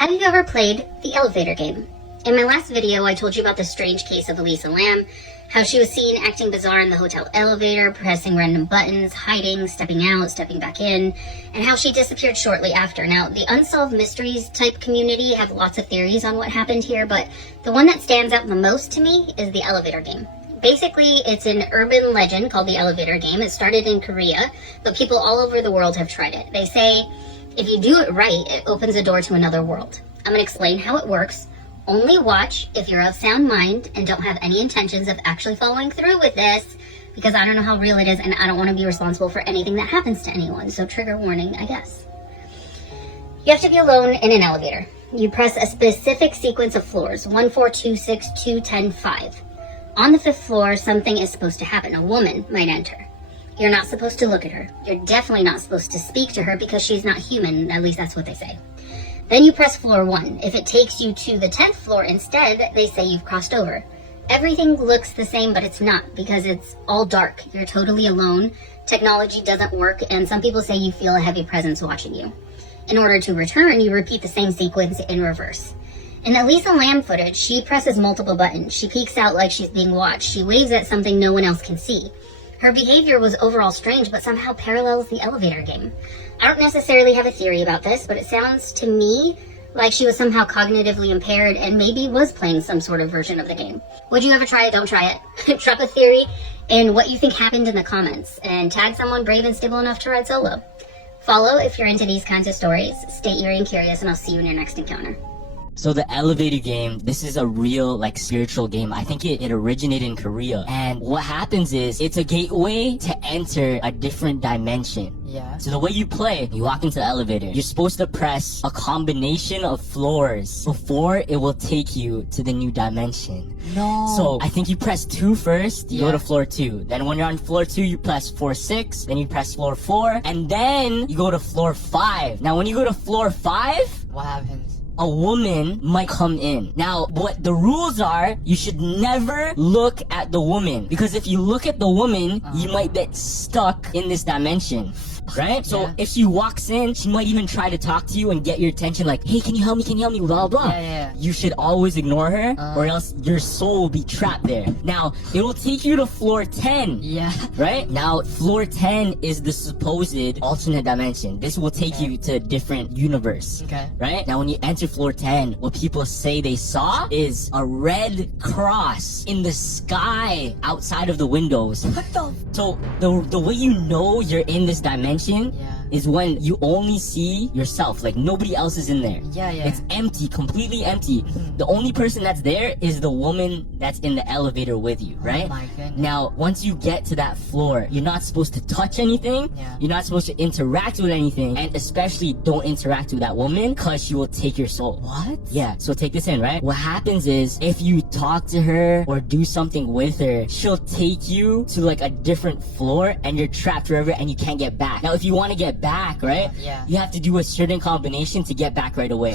Have you ever played the elevator game? In my last video, I told you about the strange case of Elisa Lam, how she was seen acting bizarre in the hotel elevator, pressing random buttons, hiding, stepping out, stepping back in, and how she disappeared shortly after. Now, the unsolved mysteries type community have lots of theories on what happened here, but the one that stands out the most to me is the elevator game. Basically, it's an urban legend called the elevator game. It started in Korea, but people all over the world have tried it. They say, if you do it right, it opens a door to another world. I'm going to explain how it works. Only watch if you're of sound mind and don't have any intentions of actually following through with this, because I don't know how real it is and I don't want to be responsible for anything that happens to anyone. So trigger warning, I guess. You have to be alone in an elevator. You press a specific sequence of floors, 1, 4, 2, 6, 2, 10, 5. On the 5th floor, something is supposed to happen. A woman might enter. You're not supposed to look at her. You're definitely not supposed to speak to her because she's not human. At least that's what they say. Then you press floor 1. If it takes you to the 10th floor instead, they say you've crossed over. Everything looks the same, but it's not because it's all dark. You're totally alone. Technology doesn't work, and some people say you feel a heavy presence watching you. In order to return, you repeat the same sequence in reverse. In the Elisa Lam footage, she presses multiple buttons. She peeks out like she's being watched. She waves at something no one else can see. Her behavior was overall strange, but somehow parallels the elevator game. I don't necessarily have a theory about this, but it sounds to me like she was somehow cognitively impaired and maybe was playing some sort of version of the game. Would you ever try it? Don't try it. Drop a theory and what you think happened in the comments, and tag someone brave and stable enough to ride solo. Follow if you're into these kinds of stories. Stay eerie and curious, and I'll see you in your next encounter. So the elevator game, this is a real spiritual game. I think it originated in Korea. And what happens is it's a gateway to enter a different dimension. Yeah. So the way you play, you walk into the elevator. You're supposed to press a combination of floors before it will take you to the new dimension. No. So I think you press 2 first, you go to floor 2. Then when you're on floor 2, you press floor 6. Then you press floor 4. And then you go to floor 5. Now when you go to floor 5, What happens? a woman might come in. Now, what the rules are, you should never look at the woman. Because if you look at the woman, you might get stuck in this dimension. Right? So if she walks in, she might even try to talk to you and get your attention like, hey, can you help me, blah, blah. Yeah. You should always ignore her or else your soul will be trapped there. Now, it will take you to floor 10. Yeah. Right? Now, floor 10 is the supposed alternate dimension. This will take you to a different universe. Okay. Right? Now, when you enter floor 10, what people say they saw is a red cross in the sky outside of the windows. What the? So, the way you know you're in this dimension is when you only see yourself. Like, nobody else is in there. Yeah. It's empty, completely empty. The only person that's there is the woman that's in the elevator with you, right? Oh my goodness. Now, once you get to that floor, you're not supposed to touch anything. Yeah. You're not supposed to interact with anything. And especially don't interact with that woman because she will take your soul. What? Yeah, so take this in, right? What happens is, if you talk to her or do something with her, she'll take you to a different floor and you're trapped forever and you can't get back. Now, if you want to get back, right? Yeah. You have to do a certain combination to get back right away.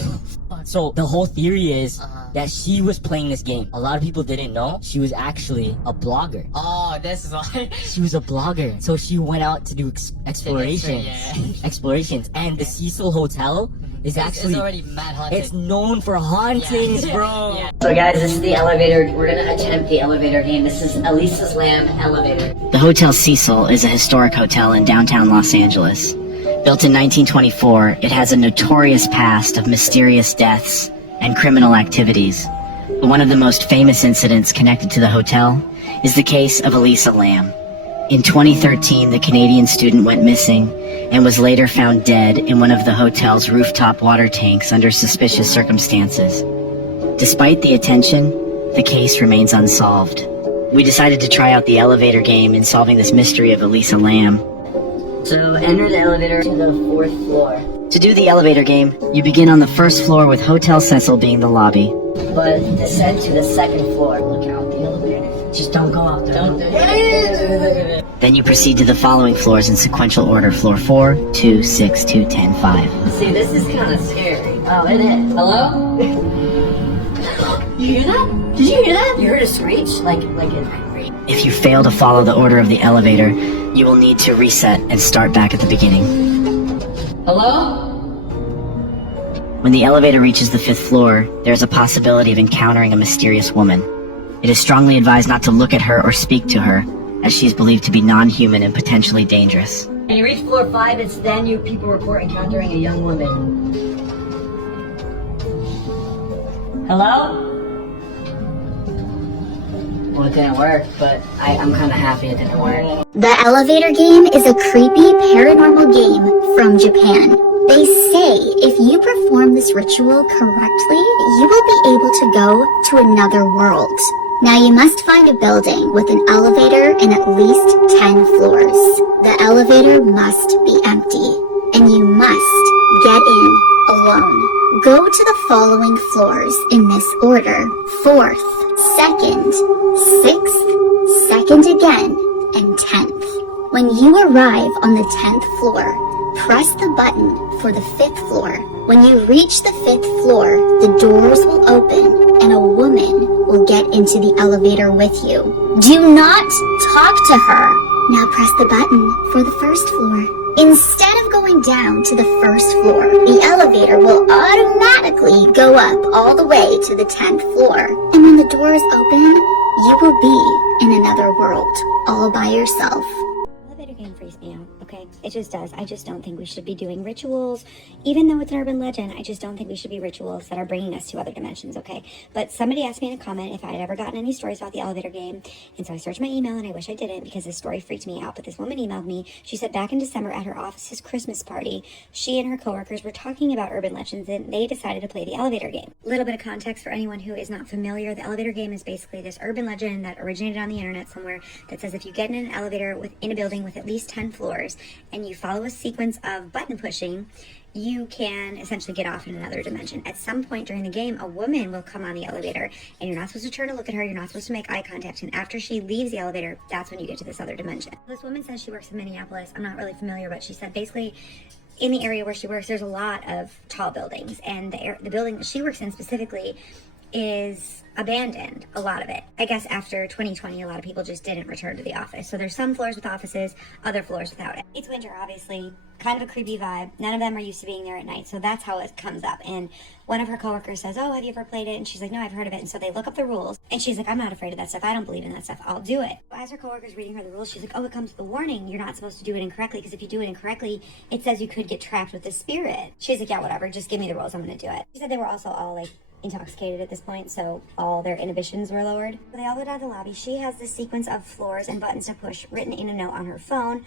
So the whole theory is that she was playing this game. A lot of people didn't know she was actually a blogger. Oh, this is why. She was a blogger. So she went out to do explorations. Explorations. And the Cecil Hotel is actually... It's already mad haunted. It's known for hauntings, bro. Yeah. So guys, this is the elevator. We're gonna attempt the elevator game. This is Elisa Lam elevator. The Hotel Cecil is a historic hotel in downtown Los Angeles. Built in 1924, it has a notorious past of mysterious deaths and criminal activities. But one of the most famous incidents connected to the hotel is the case of Elisa Lam. In 2013, the Canadian student went missing and was later found dead in one of the hotel's rooftop water tanks under suspicious circumstances. Despite the attention, the case remains unsolved. We decided to try out the elevator game in solving this mystery of Elisa Lam. So enter the elevator to the 4th floor. To do the elevator game, you begin on the 1st floor with Hotel Cecil being the lobby. But descend to the 2nd floor. Look out the elevator. Just don't go out there. Don't do it. Then you proceed to the following floors in sequential order: floor 4, 2, 6, 2, 10, 5. See, this is kind of scary. Oh, it is. Hello? You hear that? Did you hear that? You heard a screech? Like it. If you fail to follow the order of the elevator, you will need to reset and start back at the beginning. Hello? When the elevator reaches the 5th floor, there is a possibility of encountering a mysterious woman. It is strongly advised not to look at her or speak to her, as she is believed to be non-human and potentially dangerous. When you reach floor 5, it's then you people report encountering a young woman. Hello? Well, it didn't work, but I'm kind of happy it didn't work. The elevator game is a creepy paranormal game from Japan. They say if you perform this ritual correctly, you will be able to go to another world. Now you must find a building with an elevator and at least 10 floors. The elevator must be empty, and you must get in alone. Go to the following floors in this order: 4th, 2nd, 6th, 2nd again, and 10th. When you arrive on the 10th floor, press the button for the 5th floor. When you reach the 5th floor, the doors will open and a woman will get into the elevator with you. Do not talk to her. Now press the button for the 1st floor. Instead of going down to the 1st floor, the elevator will automatically go up all the way to the 10th floor. And when the doors open, you will be in another world, all by yourself. Elevator game freaks me out, okay? It just does. I just don't think we should be doing rituals. Even though it's an urban legend, I just don't think we should be rituals that are bringing us to other dimensions, okay? But somebody asked me in a comment if I had ever gotten any stories about the elevator game, and so I searched my email, and I wish I didn't because this story freaked me out. But this woman emailed me. She said back in December at her office's Christmas party, she and her coworkers were talking about urban legends, and they decided to play the elevator game. A little bit of context for anyone who is not familiar. The elevator game is basically this urban legend that originated on the internet somewhere that says if you get in an elevator in a building with at least 10 floors and you follow a sequence of button pushing, you can essentially get off in another dimension. At some point during the game, a woman will come on the elevator, and you're not supposed to turn to look at her, you're not supposed to make eye contact, and after she leaves the elevator, that's when you get to this other dimension. This woman says she works in Minneapolis. I'm not really familiar, but she said basically in the area where she works, there's a lot of tall buildings, and the building that she works in specifically is abandoned, a lot of it. I guess after 2020, a lot of people just didn't return to the office. So there's some floors with offices, other floors without it. It's winter, obviously, kind of a creepy vibe. None of them are used to being there at night, so that's how it comes up. And one of her coworkers says, oh, have you ever played it? And she's like, no, I've heard of it. And so they look up the rules, and she's like, I'm not afraid of that stuff. I don't believe in that stuff. I'll do it. As her coworker's reading her the rules, she's like, oh, it comes with a warning. You're not supposed to do it incorrectly, because if you do it incorrectly, it says you could get trapped with the spirit. She's like, yeah, whatever. Just give me the rules. I'm going to do it. She said they were also all like intoxicated at this point, so all their inhibitions were lowered. So they all go down to the lobby. She has this sequence of floors and buttons to push written in a note on her phone.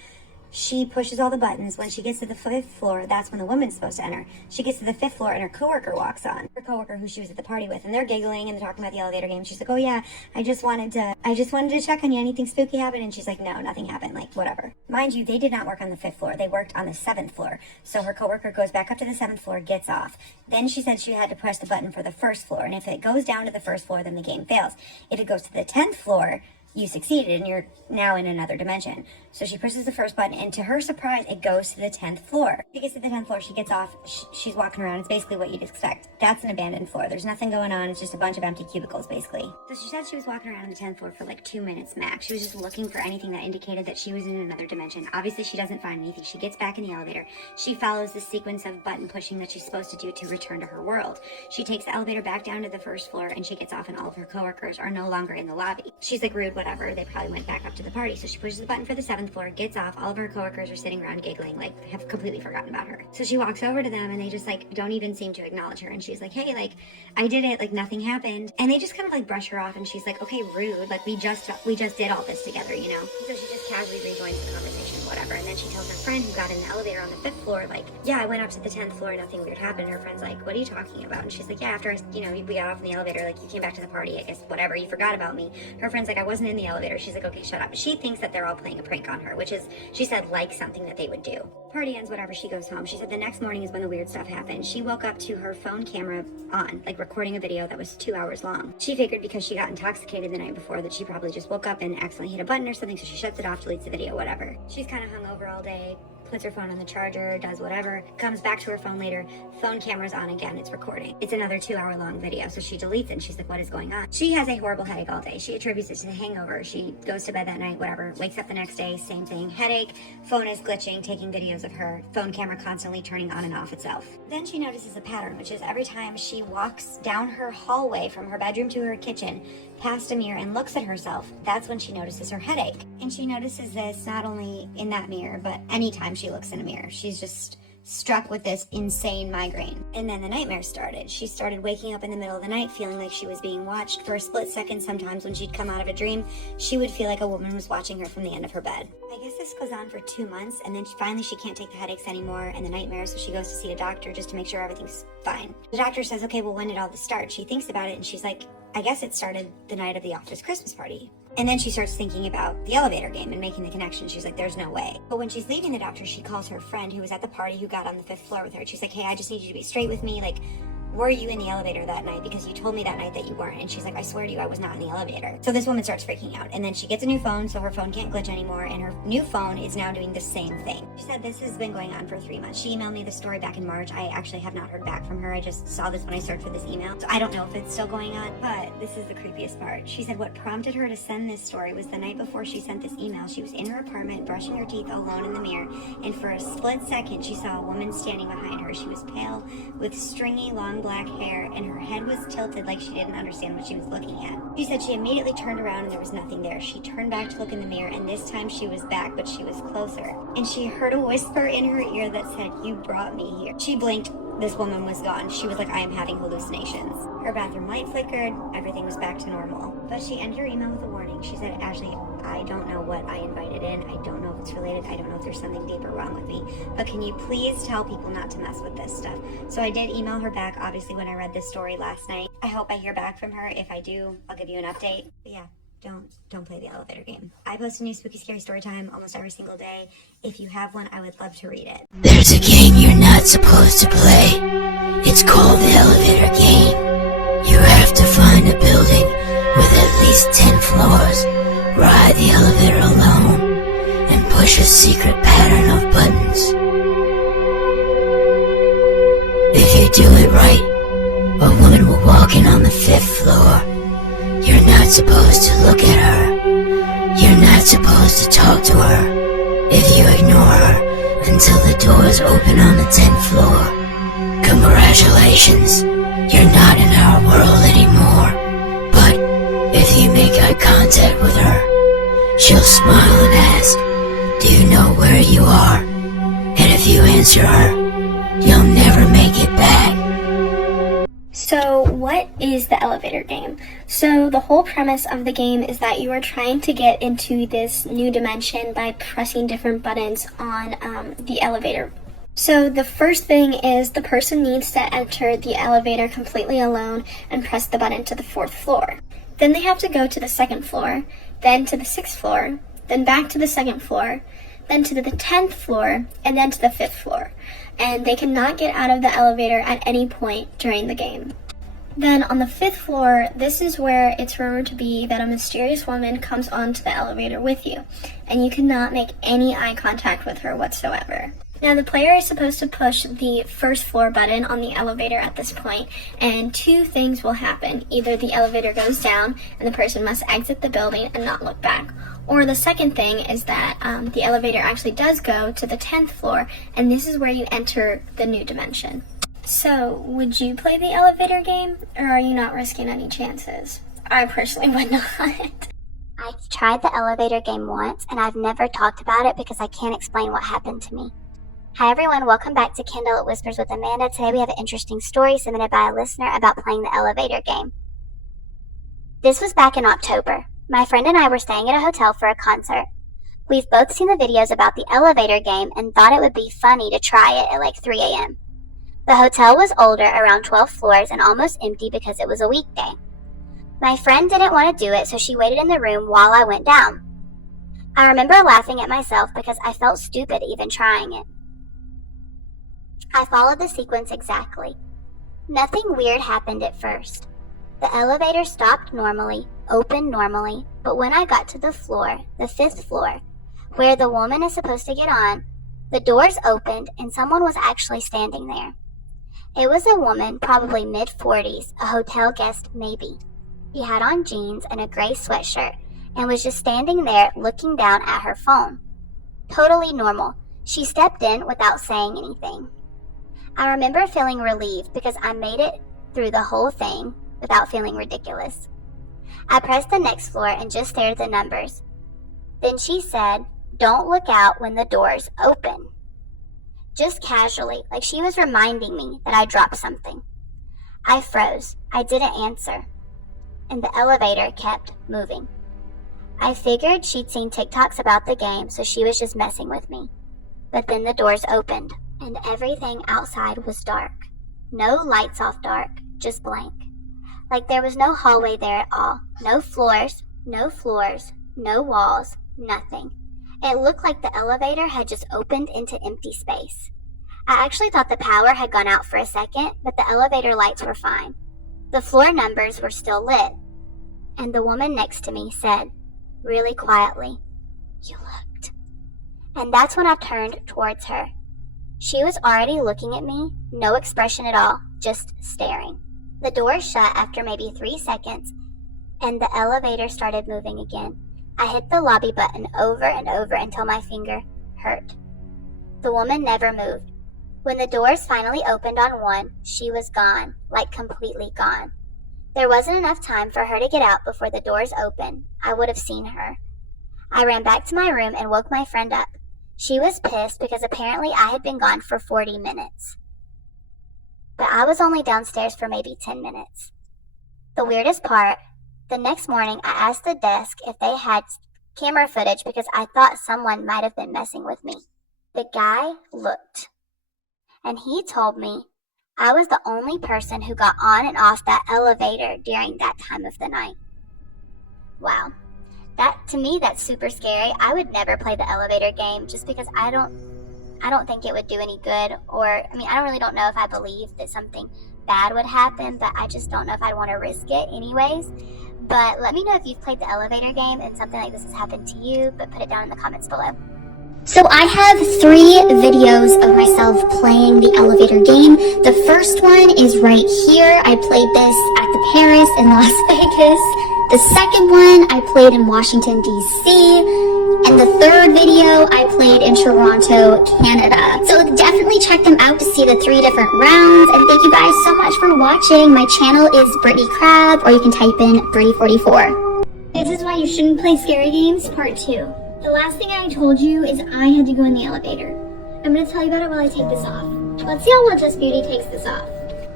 She pushes all the buttons. When she gets to the 5th floor, that's when the woman's supposed to enter. She gets to the 5th floor and her coworker walks on. Her coworker who she was at the party with, and they're giggling and they're talking about the elevator game. She's like, oh yeah, I just wanted to check on you. Anything spooky happened? And she's like, no, nothing happened. Like, whatever. Mind you, they did not work on the 5th floor. They worked on the 7th floor. So her coworker goes back up to the 7th floor, gets off. Then she said she had to press the button for the 1st floor. And if it goes down to the 1st floor, then the game fails. If it goes to the 10th floor, you succeeded and you're now in another dimension. So she pushes the first button, and to her surprise, it goes to the 10th floor. She gets to the 10th floor, she gets off, she's walking around. It's basically what you'd expect. That's an abandoned floor. There's nothing going on. It's just a bunch of empty cubicles, basically. So she said she was walking around on the 10th floor for like 2 minutes max. She was just looking for anything that indicated that she was in another dimension. Obviously, she doesn't find anything. She gets back in the elevator. She follows the sequence of button pushing that she's supposed to do to return to her world. She takes the elevator back down to the 1st floor, and she gets off, and all of her coworkers are no longer in the lobby. She's like, rude, whatever. They probably went back up to the party. So she pushes the button for the 7th floor, gets off. All of her coworkers are sitting around giggling, like have completely forgotten about her. So she walks over to them, and they just like don't even seem to acknowledge her. And she's like, hey, like I did it, like nothing happened. And they just kind of like brush her off, and she's like, okay, rude. Like we just did all this together, you know? So she just casually rejoins the conversation, whatever. And then she tells her friend who got in the elevator on the 5th floor, like, yeah, I went up to the 10th floor, nothing weird happened. Her friend's like, what are you talking about? And she's like, yeah, after we got off in the elevator, like you came back to the party, I guess, whatever, you forgot about me. Her friend's like, I wasn't in the elevator. She's like, okay, shut up. She thinks that they're all playing a prank on her, which is, she said, like something that they would do. Party ends, whatever, she goes home. She said the next morning is when the weird stuff happened. She woke up to her phone camera on, like recording a video that was 2 hours long. She figured because she got intoxicated the night before that she probably just woke up and accidentally hit a button or something, so she shuts it off, deletes the video, whatever. She's kind of hungover all day, puts her phone on the charger, does whatever, comes back to her phone later, phone camera's on again, it's recording. It's another 2-hour long video, so she deletes it and she's like, what is going on? She has a horrible headache all day. She attributes it to the hangover. She goes to bed that night, whatever, wakes up the next day, same thing, headache, phone is glitching, taking videos of her, phone camera constantly turning on and off itself. Then she notices a pattern, which is every time she walks down her hallway from her bedroom to her kitchen, past a mirror and looks at herself, that's when she notices her headache. And she notices this not only in that mirror, but anytime she looks in a mirror. She's just struck with this insane migraine. And then the nightmare started. She started waking up in the middle of the night feeling like she was being watched. For a split second, sometimes when she'd come out of a dream, she would feel like a woman was watching her from the end of her bed. I guess this goes on for 2 months, and then finally she can't take the headaches anymore and the nightmares, so she goes to see a doctor just to make sure everything's fine. The doctor says, okay, well, when did all this start? She thinks about it and she's like, I guess it started the night of the office Christmas party. And then she starts thinking about the elevator game and making the connection. She's like, there's no way. But when she's leaving the doctor, she calls her friend who was at the party who got on the 5th floor with her. She's like, hey, I just need you to be straight with me. Like, were you in the elevator that night? Because you told me that night that you weren't. And she's like, I swear to you, I was not in the elevator. So this woman starts freaking out. And then she gets a new phone, so her phone can't glitch anymore. And her new phone is now doing the same thing. She said this has been going on for 3 months. She emailed me the story back in March. I actually have not heard back from her. I just saw this when I searched for this email. So I don't know if it's still going on, but this is the creepiest part. She said what prompted her to send this story was the night before she sent this email. She was in her apartment brushing her teeth alone in the mirror. And for a split second, she saw a woman standing behind her. She was pale with stringy long black hair, and her head was tilted like she didn't understand what she was looking at. She said she immediately turned around and there was nothing there. She turned back to look in the mirror, and this time she was back, but she was closer. And she heard a whisper in her ear that said, you brought me here. She blinked. This woman was gone. She was like, I am having hallucinations. Her bathroom light flickered. Everything was back to normal. But she ended her email with a warning. She said, Ashley, I don't know what I invited in. I don't know if it's related. I don't know if there's something deeper wrong with me. But can you please tell people not to mess with this stuff? So I did email her back, obviously, when I read this story last night. I hope I hear back from her. If I do, I'll give you an update. But yeah, don't play the elevator game. I post a new spooky scary story time almost every single day. If you have one, I would love to read it. There's a game you're not supposed to play. It's called the elevator game. You have to find a building with at least 10 floors, ride the elevator alone, and push a secret pattern of buttons. If you do it right, a woman will walk in on the 5th floor. You're not supposed to look at her. You're not supposed to talk to her. If you ignore her until the doors open on the 10th floor, congratulations, you're not in our world anymore. But if you make eye contact with her, she'll smile and ask, do you know where you are? And if you answer her, you'll never make it back. So what is the elevator game? So the whole premise of the game is that you are trying to get into this new dimension by pressing different buttons on the elevator. So the first thing is the person needs to enter the elevator completely alone and press the button to the 4th floor. Then they have to go to the 2nd floor, then to the 6th floor, then back to the 2nd floor, then to the 10th floor, and then to the 5th floor. And they cannot get out of the elevator at any point during the game. Then on the 5th floor, this is where it's rumored to be that a mysterious woman comes onto the elevator with you, and you cannot make any eye contact with her whatsoever. Now the player is supposed to push the 1st floor button on the elevator at this point, and 2 things will happen. Either the elevator goes down and the person must exit the building and not look back, or the second thing is that the elevator actually does go to the 10th floor, and this is where you enter the new dimension. So, would you play the elevator game, or are you not risking any chances? I personally would not. I've tried the elevator game once, and I've never talked about it because I can't explain what happened to me. Hi everyone, welcome back to Kindle It Whispers with Amanda. Today we have an interesting story submitted by a listener about playing the elevator game. This was back in October. My friend and I were staying at a hotel for a concert. We've both seen the videos about the elevator game and thought it would be funny to try it at like 3 a.m. The hotel was older, around 12 floors, and almost empty because it was a weekday. My friend didn't want to do it, so she waited in the room while I went down. I remember laughing at myself because I felt stupid even trying it. I followed the sequence exactly. Nothing weird happened at first. The elevator stopped normally, opened normally, but when I got to the floor, the 5th floor, where the woman is supposed to get on, The doors opened and someone was actually standing there. It was a woman, probably mid-40s, a hotel guest maybe. She had on jeans and a gray sweatshirt and was just standing there looking down at her phone. Totally normal. She stepped in without saying anything. I remember feeling relieved because I made it through the whole thing without feeling ridiculous. I pressed the next floor and just stared at the numbers. Then she said, "Don't look out when the doors open." Just casually, like she was reminding me that I dropped something. I froze. I didn't answer. And the elevator kept moving. I figured she'd seen TikToks about the game, so she was just messing with me. But then the doors opened, and everything outside was dark. No lights off dark, just blank. Like there was no hallway there at all. No floors, no walls, nothing. It looked like the elevator had just opened into empty space. I actually thought the power had gone out for a second, but the elevator lights were fine. The floor numbers were still lit. And the woman next to me said, really quietly, "You looked." And that's when I turned towards her. She was already looking at me, no expression at all, just staring. The door shut after maybe 3 seconds, and the elevator started moving again. I hit the lobby button over and over until my finger hurt. The woman never moved. When the doors finally opened on one, she was gone, like completely gone. There wasn't enough time for her to get out before the doors opened. I would have seen her. I ran back to my room and woke my friend up. She was pissed because apparently I had been gone for 40 minutes. But I was only downstairs for maybe 10 minutes. The weirdest part, the next morning I asked the desk if they had camera footage because I thought someone might have been messing with me. The guy looked, and he told me I was the only person who got on and off that elevator during that time of the night. Wow. To me, that's super scary. I would never play the elevator game just because I don't think it would do any good, I really don't know if I believe that something bad would happen, but I just don't know if I'd want to risk it anyways. But let me know if you've played the elevator game and something like this has happened to you, but put it down in the comments below. So I have 3 videos of myself playing the elevator game. The first one is right here. I played this at the Paris in Las Vegas. The second one I played in Washington, D.C. And the third video I played in Toronto, Canada. So definitely check them out to see the 3 different rounds. And thank you guys so much for watching. My channel is Brittany Crab, or you can type in Britty44. This is why you shouldn't play scary games, part 2. The last thing I told you is I had to go in the elevator. I'm going to tell you about it while I take this off. Let's see how Just Beauty takes this off.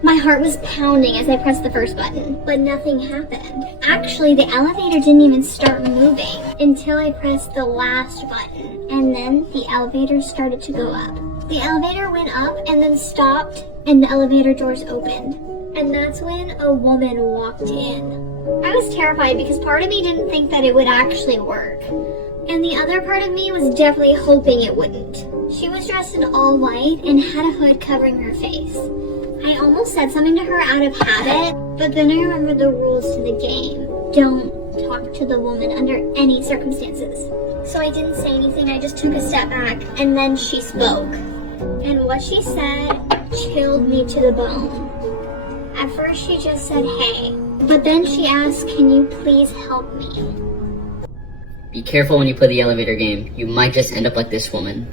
My heart was pounding as I pressed the first button, but nothing happened. Actually, the elevator didn't even start moving until I pressed the last button, and then the elevator started to go up. The elevator went up and then stopped, and the elevator doors opened. And that's when a woman walked in. I was terrified because part of me didn't think that it would actually work. And the other part of me was definitely hoping it wouldn't. She was dressed in all white and had a hood covering her face. I almost said something to her out of habit, but then I remembered the rules to the game. Don't talk to the woman under any circumstances. So I didn't say anything, I just took a step back, and then she spoke. And what she said chilled me to the bone. At first she just said, "Hey," but then she asked, "Can you please help me?" Be careful when you play the elevator game. You might just end up like this woman.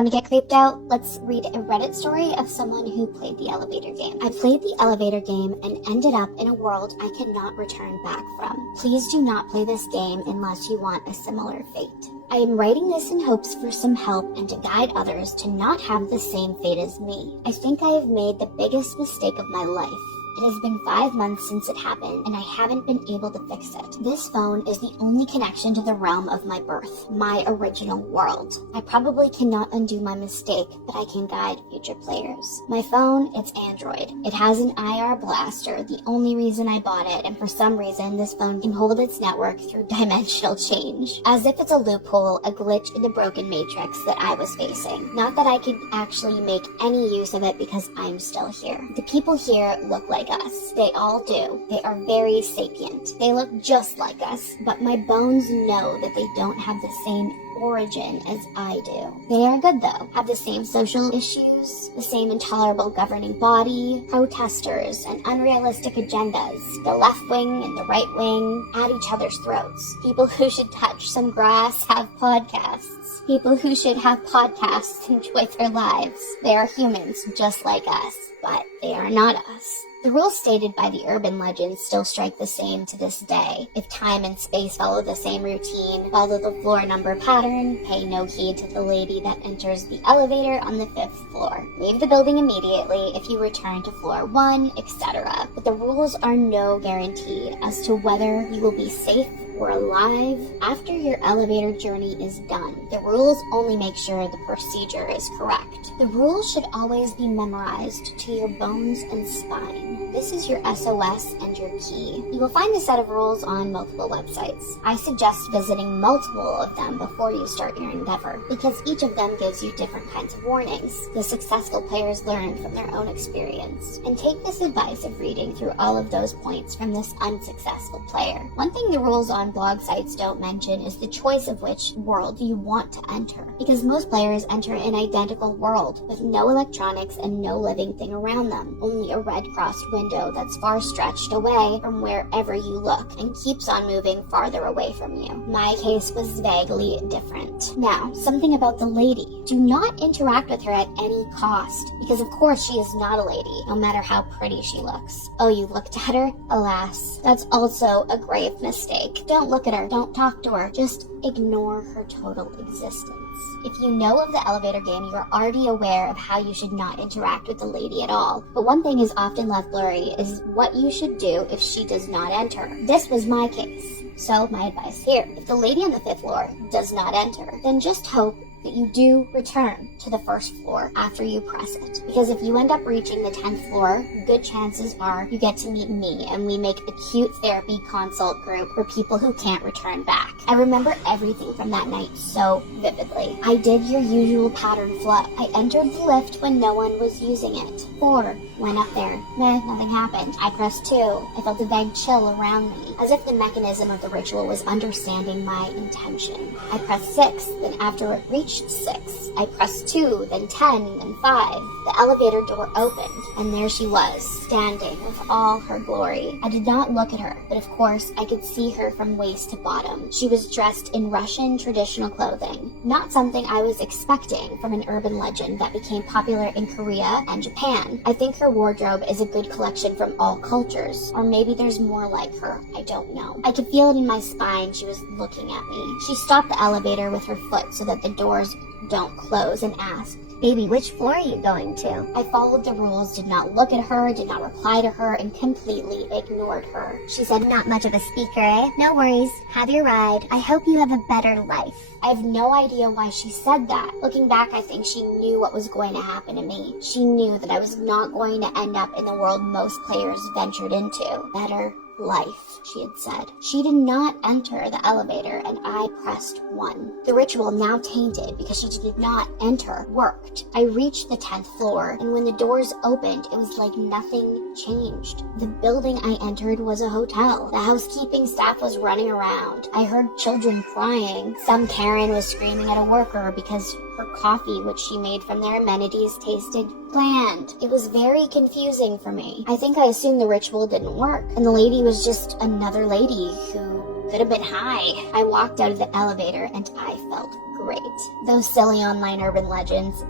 Want to get creeped out? Let's read a Reddit story of someone who played the elevator game. I played the elevator game and ended up in a world I cannot return back from. Please do not play this game unless you want a similar fate. I am writing this in hopes for some help and to guide others to not have the same fate as me. I think I have made the biggest mistake of my life. It has been 5 months since it happened, and I haven't been able to fix it. This phone is the only connection to the realm of my birth, my original world. I probably cannot undo my mistake, but I can guide future players. My phone, it's Android. It has an IR blaster, the only reason I bought it, and for some reason, this phone can hold its network through dimensional change. As if it's a loophole, a glitch in the broken matrix that I was facing. Not that I could actually make any use of it because I'm still here. The people here look like us. They all do. They are very sapient. They look just like us, but my bones know that they don't have the same origin as I do. They are good though, have the same social issues, the same intolerable governing body, protesters, and unrealistic agendas. The left wing and the right wing at each other's throats. People who should touch some grass have podcasts. People who should have podcasts enjoy their lives. They are humans just like us, but they are not us. The rules stated by the urban legends still strike the same to this day. If time and space follow the same routine, follow the floor number pattern, pay no heed to the lady that enters the elevator on the 5th floor. Leave the building immediately if you return to floor 1, etc. But the rules are no guarantee as to whether you will be safe or alive after your elevator journey is done. The rules only make sure the procedure is correct. The rules should always be memorized to your bones and spine. This is your SOS and your key. You will find a set of rules on multiple websites. I suggest visiting multiple of them before you start your endeavor, because each of them gives you different kinds of warnings. The successful players learn from their own experience. And take this advice of reading through all of those points from this unsuccessful player. One thing the rules on blog sites don't mention is the choice of which world you want to enter, because most players enter an identical world with no electronics and no living thing around them, only a red crossed window that's far stretched away from wherever you look and keeps on moving farther away from you. My case was vaguely different. Now, something about the lady. Do not interact with her at any cost, because of course she is not a lady, no matter how pretty she looks. Oh, you looked at her? Alas, that's also a grave mistake. Don't look at her, don't talk to her, just ignore her total existence. If you know of the elevator game, you are already aware of how you should not interact with the lady at all. But one thing is often left blurry is what you should do if she does not enter. This was my case. So my advice here, if the lady on the 5th floor does not enter, then just hope that you do return to the 1st floor after you press it. Because if you end up reaching the 10th floor, good chances are you get to meet me and we make a cute therapy consult group for people who can't return back. I remember everything from that night so vividly. I did your usual pattern flow. I entered the lift when no one was using it. 4, went up there. Meh, nothing happened. I pressed 2. I felt a vague chill around me, as if the mechanism of the ritual was understanding my intention. I pressed 6, then after it reached 6, I pressed 2, then 10, then 5. The elevator door opened, and there she was, standing with all her glory. I did not look at her, but of course I could see her from waist to bottom. She was dressed in Russian traditional clothing, not something I was expecting from an urban legend that became popular in Korea and Japan. I think her wardrobe is a good collection from all cultures, or maybe there's more like her, I don't know. I could feel it in my spine. She was looking at me. She stopped the elevator with her foot so that the doors don't close and asked, "Baby, which floor are you going to?" I followed the rules, did not look at her, did not reply to her, and completely ignored her. She said, "Not much of a speaker, eh? No worries. Have your ride. I hope you have a better life." I have no idea why she said that. Looking back, I think she knew what was going to happen to me. She knew that I was not going to end up in the world most players ventured into. Better life, she had said. She did not enter the elevator, and I pressed 1. The ritual, now tainted because she did not enter, worked. I reached the 10th floor, and when the doors opened, it was like nothing changed. The building I entered was a hotel. The housekeeping staff was running around. I heard children crying. Some Karen was screaming at a worker because her coffee, which she made from their amenities, tasted bland. It was very confusing for me. I think I assumed the ritual didn't work, and the lady was just another lady who but a bit high. I walked out of the elevator and I felt great. Those silly online urban legends.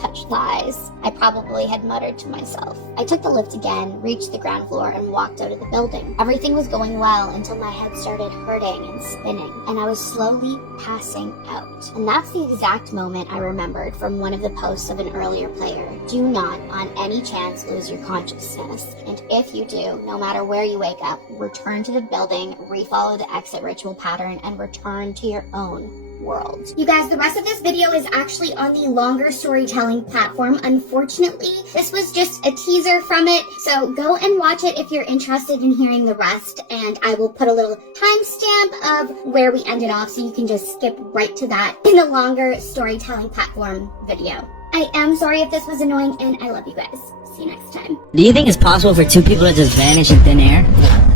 Such lies. I probably had muttered to myself. I took the lift again, reached the ground floor, and walked out of the building. Everything was going well until my head started hurting and spinning, and I was slowly passing out. And that's the exact moment I remembered from one of the posts of an earlier player. Do not, on any chance, lose your consciousness. And if you do, no matter where you wake up, return to the building, refollow the exit ritual pattern, and return to your own world. You guys, the rest of this video is actually on the longer storytelling platform. Unfortunately, this was just a teaser from it, so go and watch it if you're interested in hearing the rest, and I will put a little timestamp of where we ended off so you can just skip right to that in the longer storytelling platform video. I am sorry if this was annoying, and I love you guys. See you next time. Do you think it's possible for two people to just vanish in thin air?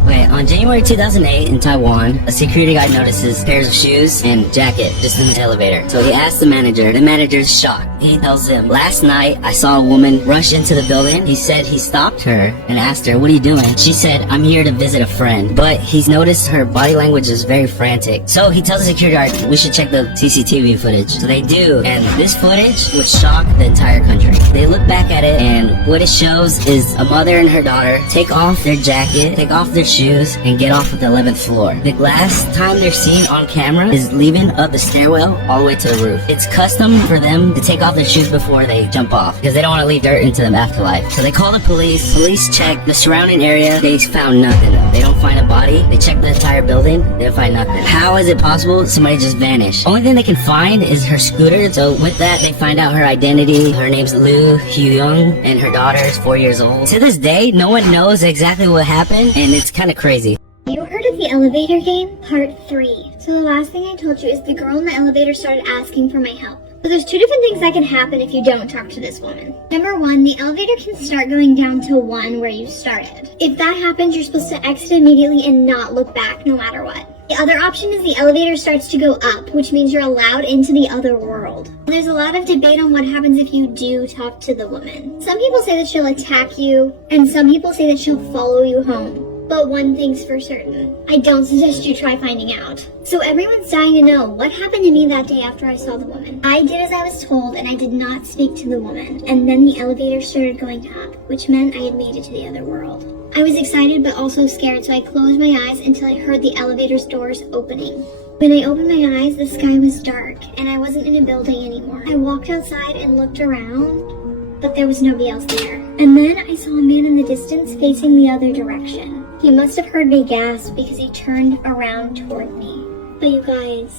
Okay, on January 2008 in Taiwan, a security guard notices pairs of shoes and jacket just in the elevator. So he asks the manager. The manager's shocked. He tells him, last night I saw a woman rush into the building. He said he stopped her and asked her, what are you doing? She said, I'm here to visit a friend. But he's noticed her body language is very frantic. So he tells the security guard, we should check the CCTV footage. So they do, and this footage would shock the entire country. They look back at it, and what it shows is a mother and her daughter take off their jacket, take off their shoes, and get off of the 11th floor. The last time they're seen on camera is leaving up the stairwell all the way to the roof. It's custom for them to take off their shoes before they jump off because they don't want to leave dirt into the afterlife. So they call the police. Police check the surrounding area. They found nothing. They don't find a body. They check the entire building. They don't find nothing. How is it possible somebody just vanished? Only thing they can find is her scooter. So with that, they find out her identity. Her name's Liu Hyung, and her daughter is 4 years old. To this day, no one knows exactly what happened, and it's kind of crazy. You heard of the elevator game? Part 3. So the last thing I told you is the girl in the elevator started asking for my help. So there's 2 different things that can happen if you don't talk to this woman. Number 1, the elevator can start going down to 1 where you started. If that happens, you're supposed to exit immediately and not look back no matter what. The other option is the elevator starts to go up, which means you're allowed into the other world. There's a lot of debate on what happens if you do talk to the woman. Some people say that she'll attack you, and some people say that she'll follow you home. But one thing's for certain, I don't suggest you try finding out. So everyone's dying to know what happened to me that day after I saw the woman. I did as I was told, and I did not speak to the woman. And then the elevator started going up, which meant I had made it to the other world. I was excited but also scared, so I closed my eyes until I heard the elevator's doors opening. When I opened my eyes, the sky was dark, and I wasn't in a building anymore. I walked outside and looked around, but there was nobody else there. And then I saw a man in the distance facing the other direction. He must have heard me gasp because he turned around toward me. But you guys,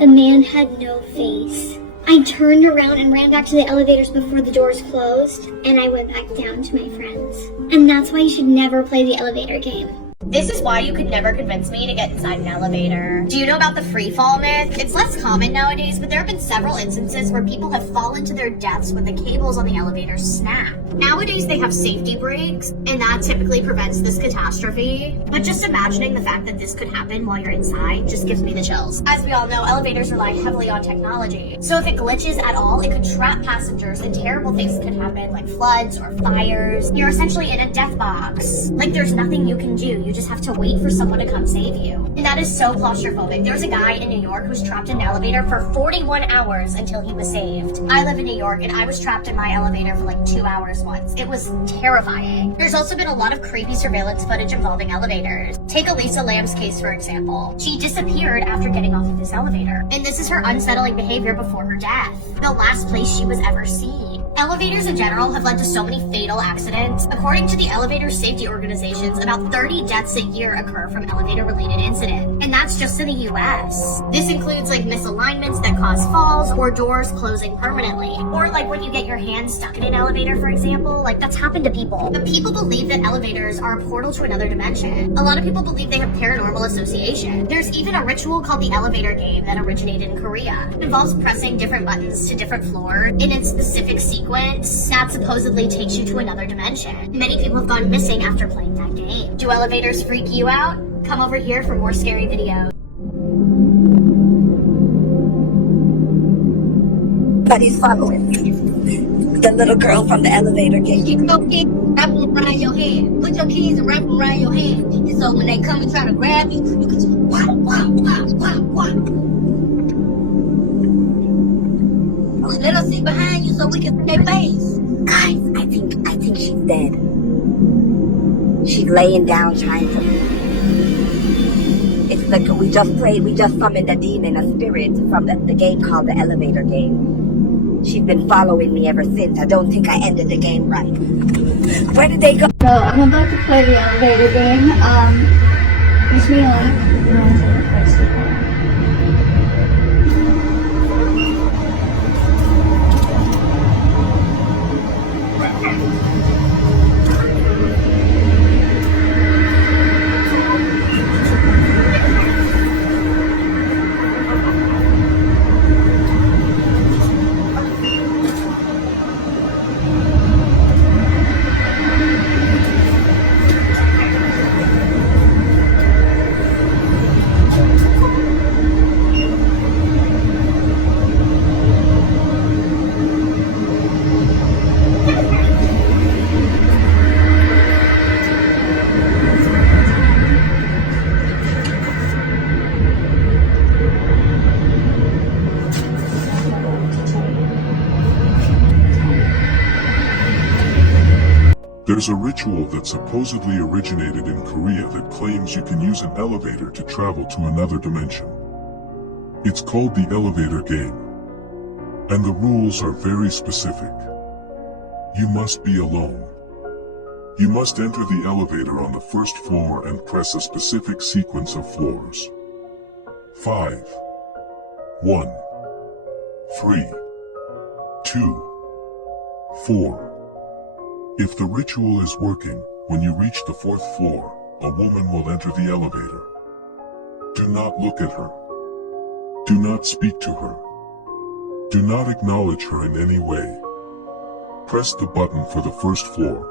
the man had no face. I turned around and ran back to the elevators before the doors closed, and I went back down to my friends. And that's why you should never play the elevator game. This is why you could never convince me to get inside an elevator. Do you know about the free fall myth? It's less common nowadays, but there have been several instances where people have fallen to their deaths when the cables on the elevator snap. Nowadays they have safety brakes, and that typically prevents this catastrophe. But just imagining the fact that this could happen while you're inside just gives me the chills. As we all know, elevators rely heavily on technology. So if it glitches at all, it could trap passengers and terrible things could happen like floods or fires. You're essentially in a death box. Like there's nothing you can do. You just have to wait for someone to come save you. And that is so claustrophobic. There was a guy in New York who was trapped in an elevator for 41 hours until he was saved. I live in New York and I was trapped in my elevator for like 2 hours once. It was terrifying. There's also been a lot of creepy surveillance footage involving elevators. Take Elisa Lam's case for example. She disappeared after getting off of this elevator. And this is her unsettling behavior before her death. The last place she was ever seen. Elevators in general have led to so many fatal accidents. According to the elevator safety organizations, about 30 deaths a year occur from elevator-related incidents. And that's just in the US. This includes like misalignments that cause falls or doors closing permanently. Or like when you get your hand stuck in an elevator, for example, like that's happened to people. But people believe that elevators are a portal to another dimension. A lot of people believe they have paranormal association. There's even a ritual called the elevator game that originated in Korea. It involves pressing different buttons to different floors in a specific sequence that supposedly takes you to another dimension. Many people have gone missing after playing that game. Do elevators freak you out? Come over here for more scary videos. Somebody's following me. The little girl from the elevator game. Keep your keys, wrap them around your hand. Put your keys and wrap them around your hand. So when they come and try to grab you, you can just whop, whop, whop, whop, whop. Let us see behind you so we can see their face. Guys, I think she's dead. She's laying down trying to. It's like we just summoned a demon, a spirit from the game called the elevator game. She's been following me ever since. I don't think I ended the game right. Where did they go? So I'm about to play the elevator game. Wish me luck. There's a ritual that supposedly originated in Korea that claims you can use an elevator to travel to another dimension. It's called the elevator game. And the rules are very specific. You must be alone. You must enter the elevator on the first floor and press a specific sequence of floors. 5, 1, 3, 2, 4. If the ritual is working, when you reach the 4th floor, a woman will enter the elevator. Do not look at her. Do not speak to her. Do not acknowledge her in any way. Press the button for the first floor.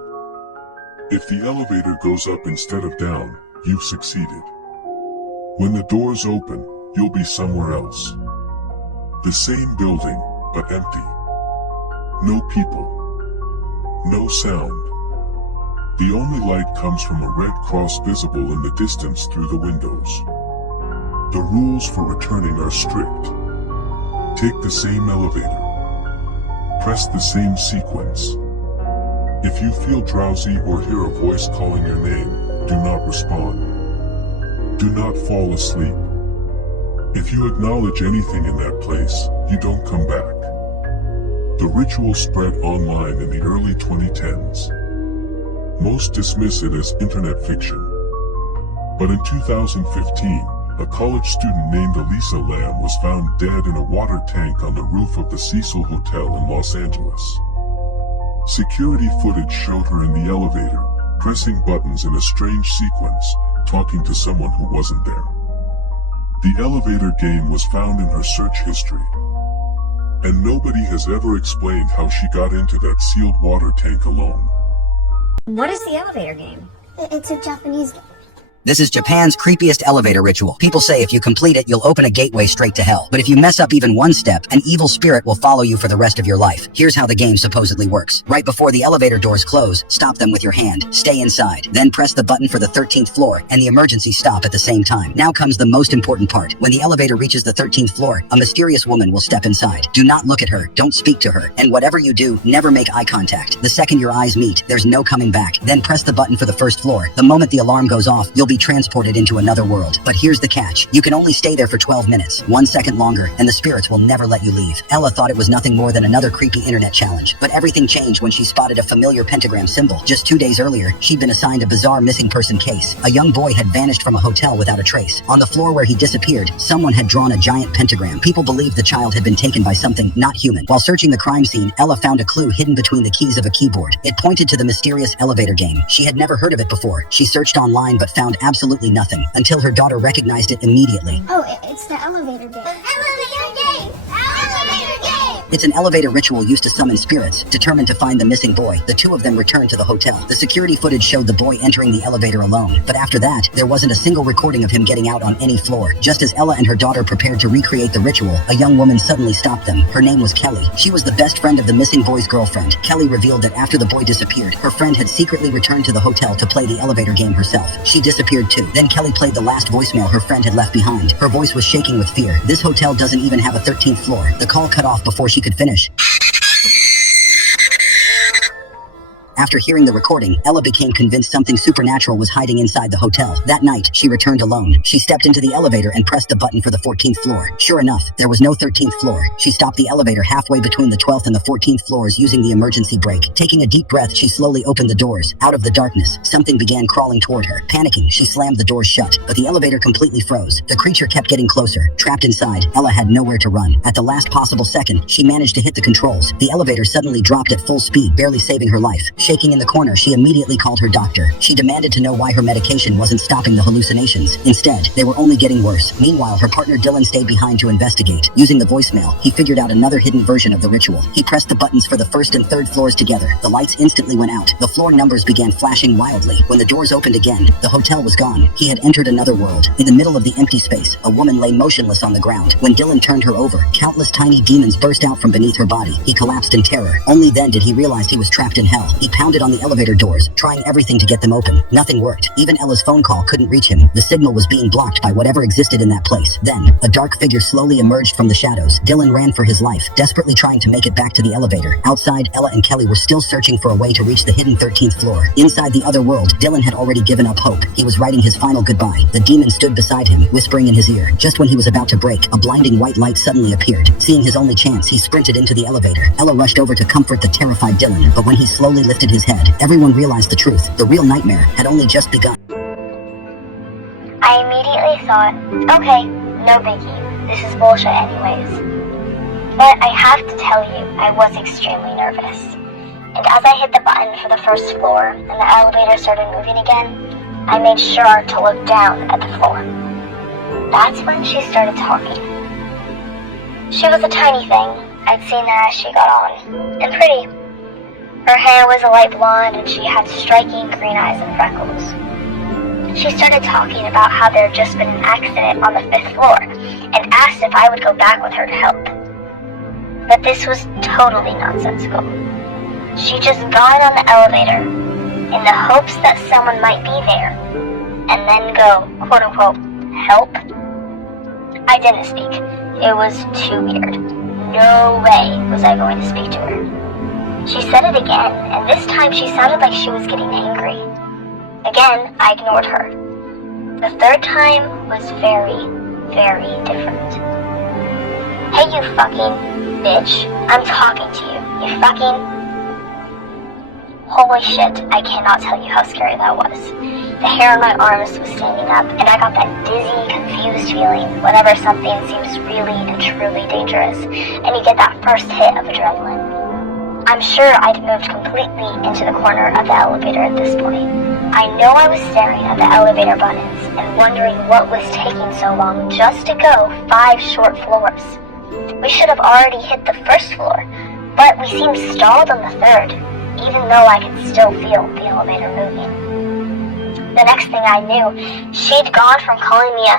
If the elevator goes up instead of down, you've succeeded. When the doors open, you'll be somewhere else. The same building, but empty. No people. No sound. The only light comes from a red cross visible in the distance through the windows. The rules for returning are strict. Take the same elevator. Press the same sequence. If you feel drowsy or hear a voice calling your name, do not respond. Do not fall asleep. If you acknowledge anything in that place, you don't come back. The ritual spread online in the early 2010s. Most dismiss it as internet fiction. But in 2015, a college student named Elisa Lam was found dead in a water tank on the roof of the Cecil Hotel in Los Angeles. Security footage showed her in the elevator, pressing buttons in a strange sequence, talking to someone who wasn't there. The elevator game was found in her search history. And nobody has ever explained how she got into that sealed water tank alone. What is the elevator game? It's a Japanese game. This is Japan's creepiest elevator ritual. People say if you complete it, you'll open a gateway straight to hell. But if you mess up even one step, an evil spirit will follow you for the rest of your life. Here's how the game supposedly works. Right before the elevator doors close, stop them with your hand. Stay inside. Then press the button for the 13th floor and the emergency stop at the same time. Now comes the most important part. When the elevator reaches the 13th floor, a mysterious woman will step inside. Do not look at her. Don't speak to her. And whatever you do, never make eye contact. The second your eyes meet, there's no coming back. Then press the button for the first floor. The moment the alarm goes off, you'll be transported into another world. But here's the catch. You can only stay there for 12 minutes, 1 second longer, and the spirits will never let you leave. Ella thought it was nothing more than another creepy internet challenge. But everything changed when she spotted a familiar pentagram symbol. Just 2 days earlier, she'd been assigned a bizarre missing person case. A young boy had vanished from a hotel without a trace. On the floor where he disappeared, someone had drawn a giant pentagram. People believed the child had been taken by something not human. While searching the crime scene, Ella found a clue hidden between the keys of a keyboard. It pointed to the mysterious elevator game. She had never heard of it before. She searched online but found absolutely nothing, until her daughter recognized it immediately. Oh, it's the elevator game. Elevator game! Elevator game! It's an elevator ritual used to summon spirits, determined to find the missing boy. The two of them returned to the hotel. The security footage showed the boy entering the elevator alone, but after that, there wasn't a single recording of him getting out on any floor. Just as Ella and her daughter prepared to recreate the ritual, a young woman suddenly stopped them. Her name was Kelly. She was the best friend of the missing boy's girlfriend. Kelly revealed that after the boy disappeared, her friend had secretly returned to the hotel to play the elevator game herself. She disappeared too. Then Kelly played the last voicemail her friend had left behind. Her voice was shaking with fear. This hotel doesn't even have a 13th floor. The call cut off before she could finish. After hearing the recording, Ella became convinced something supernatural was hiding inside the hotel. That night, she returned alone. She stepped into the elevator and pressed the button for the 14th floor. Sure enough, there was no 13th floor. She stopped the elevator halfway between the 12th and the 14th floors using the emergency brake. Taking a deep breath, she slowly opened the doors. Out of the darkness, something began crawling toward her. Panicking, she slammed the doors shut, but the elevator completely froze. The creature kept getting closer. Trapped inside, Ella had nowhere to run. At the last possible second, she managed to hit the controls. The elevator suddenly dropped at full speed, barely saving her life. Shaking in the corner, she immediately called her doctor. She demanded to know why her medication wasn't stopping the hallucinations. Instead, they were only getting worse. Meanwhile, her partner Dylan stayed behind to investigate. Using the voicemail, he figured out another hidden version of the ritual. He pressed the buttons for the first and third floors together. The lights instantly went out. The floor numbers began flashing wildly. When the doors opened again, the hotel was gone. He had entered another world. In the middle of the empty space, a woman lay motionless on the ground. When Dylan turned her over, countless tiny demons burst out from beneath her body. He collapsed in terror. Only then did he realize he was trapped in hell. He pounded on the elevator doors, trying everything to get them open. Nothing worked. Even Ella's phone call couldn't reach him. The signal was being blocked by whatever existed in that place. Then, a dark figure slowly emerged from the shadows. Dylan ran for his life, desperately trying to make it back to the elevator. Outside, Ella and Kelly were still searching for a way to reach the hidden 13th floor. Inside the other world, Dylan had already given up hope. He was writing his final goodbye. The demon stood beside him, whispering in his ear. Just when he was about to break, a blinding white light suddenly appeared. Seeing his only chance, he sprinted into the elevator. Ella rushed over to comfort the terrified Dylan, but when he slowly lifted his head, everyone realized the truth. The real nightmare had only just begun. I immediately thought, okay, no biggie, this is bullshit anyways. But I have to tell you, I was extremely nervous. And as I hit the button for the first floor and the elevator started moving again, I made sure to look down at the floor. That's when she started talking. She was a tiny thing. I'd seen her as she got on, and pretty. Her hair was a light blonde and she had striking green eyes and freckles. She started talking about how there had just been an accident on the 5th floor and asked if I would go back with her to help. But this was totally nonsensical. She just got on the elevator in the hopes that someone might be there and then go, quote unquote, help. I didn't speak. It was too weird. No way was I going to speak to her. She said it again, and this time she sounded like she was getting angry. Again, I ignored her. The third time was very, very different. Hey, you fucking bitch. I'm talking to you. You fucking... Holy shit, I cannot tell you how scary that was. The hair on my arms was standing up, and I got that dizzy, confused feeling whenever something seems really and truly dangerous, and you get that first hit of adrenaline. I'm sure I'd moved completely into the corner of the elevator at this point. I know I was staring at the elevator buttons and wondering what was taking so long just to go 5 short floors. We should have already hit the 1st floor, but we seemed stalled on the 3rd, even though I could still feel the elevator moving. The next thing I knew, she'd gone from calling me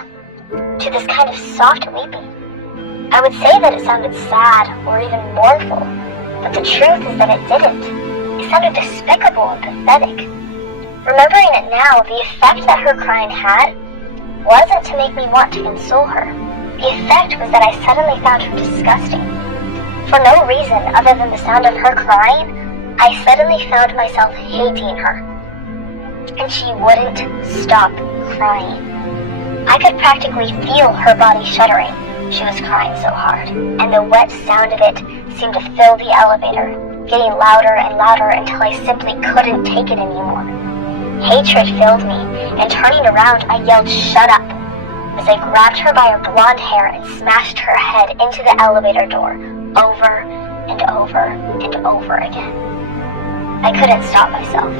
to this kind of soft weeping. I would say that it sounded sad or even mournful, but the truth is that it didn't. It sounded despicable and pathetic. Remembering it now, the effect that her crying had wasn't to make me want to console her. The effect was that I suddenly found her disgusting. For no reason other than the sound of her crying, I suddenly found myself hating her. And she wouldn't stop crying. I could practically feel her body shuddering. She was crying so hard, and the wet sound of it seemed to fill the elevator, getting louder and louder until I simply couldn't take it anymore. Hatred filled me, and turning around, I yelled, "Shut up!" as I grabbed her by her blonde hair and smashed her head into the elevator door over and over and over again. I couldn't stop myself.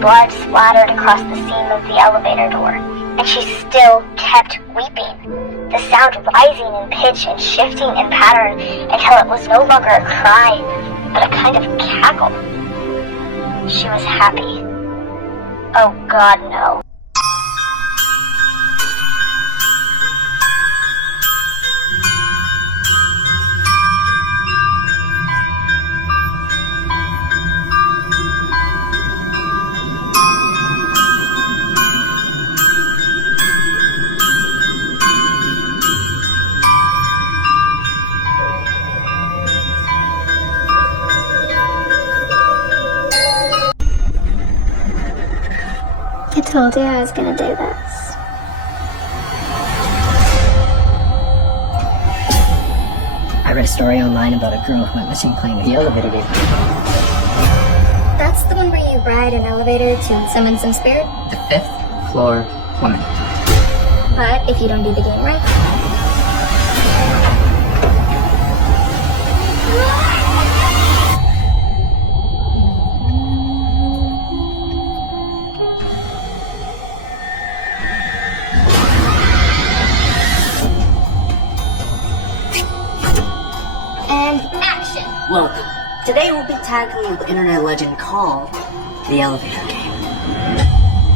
Blood splattered across the seam of the elevator door, and she still kept weeping. The sound rising in pitch and shifting in pattern until it was no longer a cry, but a kind of cackle. She was happy. Oh God, no. I told you I was gonna do this. I read a story online about a girl who went missing playing the elevator game. That's the one where you ride an elevator to summon some spirit? The 5th floor woman. But if you don't do the game right... And action! Welcome. Today we'll be tackling the internet legend called the elevator game.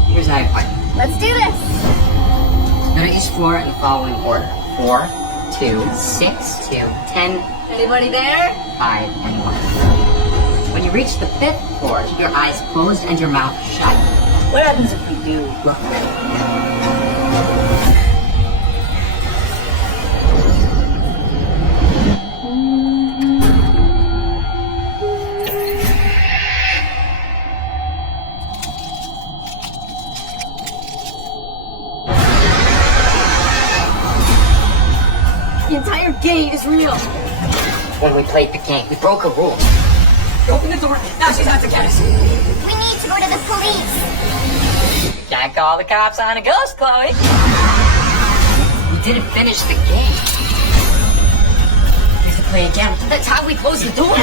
Here's how I play. Let's do this! Go to each floor in the following order. 4, 2, 6, 2, 10. Anybody there? 5, and 1. When you reach the 5th floor, keep your eyes closed and your mouth shut. What happens if we do look ready? The entire game is real. When we played the game, we broke a rule. Open the door. Now she's out to get us. We need to go to the police! Can't call the cops on a ghost, Chloe. We didn't finish the game. We have to play again. That's how we close the door.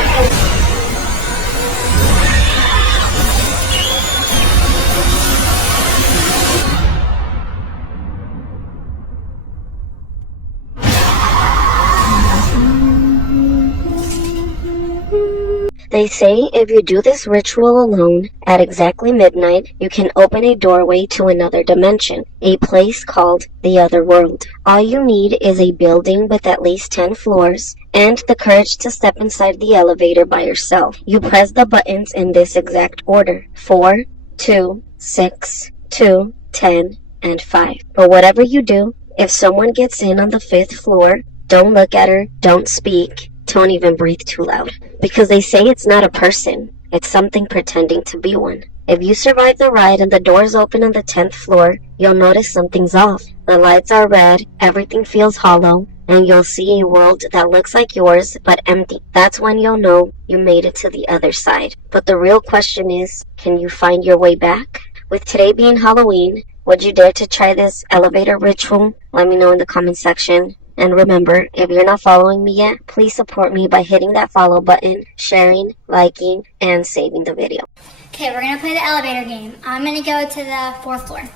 They say if you do this ritual alone, at exactly midnight, you can open a doorway to another dimension, a place called the other world. All you need is a building with at least 10 floors, and the courage to step inside the elevator by yourself. You press the buttons in this exact order: 4, 2, 6, 2, 10, and 5. But whatever you do, if someone gets in on the 5th floor, don't look at her, don't speak, don't even breathe too loud. Because they say it's not a person, it's something pretending to be one. If you survive the ride and the doors open on the 10th floor, you'll notice something's off. The lights are red, everything feels hollow, and you'll see a world that looks like yours but empty. That's when you'll know you made it to the other side. But the real question is, can you find your way back? With today being Halloween, would you dare to try this elevator ritual? Let me know in the comment section. And remember, if you're not following me yet, please support me by hitting that follow button, sharing, liking, and saving the video. Okay, we're gonna play the elevator game. I'm gonna go to the 4th floor.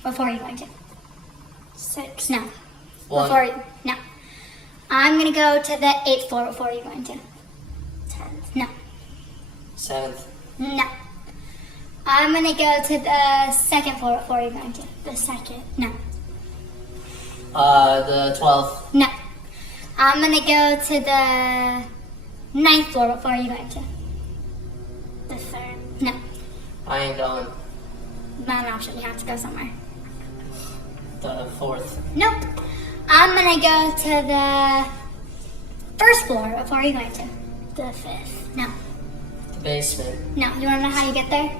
What floor are you going to? 6. No. What floor? No. I'm gonna go to the 8th floor. What floor are you going to? 10th. No. 7th. No. I'm gonna go to the 2nd floor. What floor are you going to? The 2nd. No. The 12th. No. I'm gonna go to the 9th floor. What floor are you going to? The 3rd. No. I ain't going. Not an option. You have to go somewhere. The 4th. Nope. I'm gonna go to the 1st floor. What floor are you going to? The 5th. No. The basement. No. You wanna know how you get there?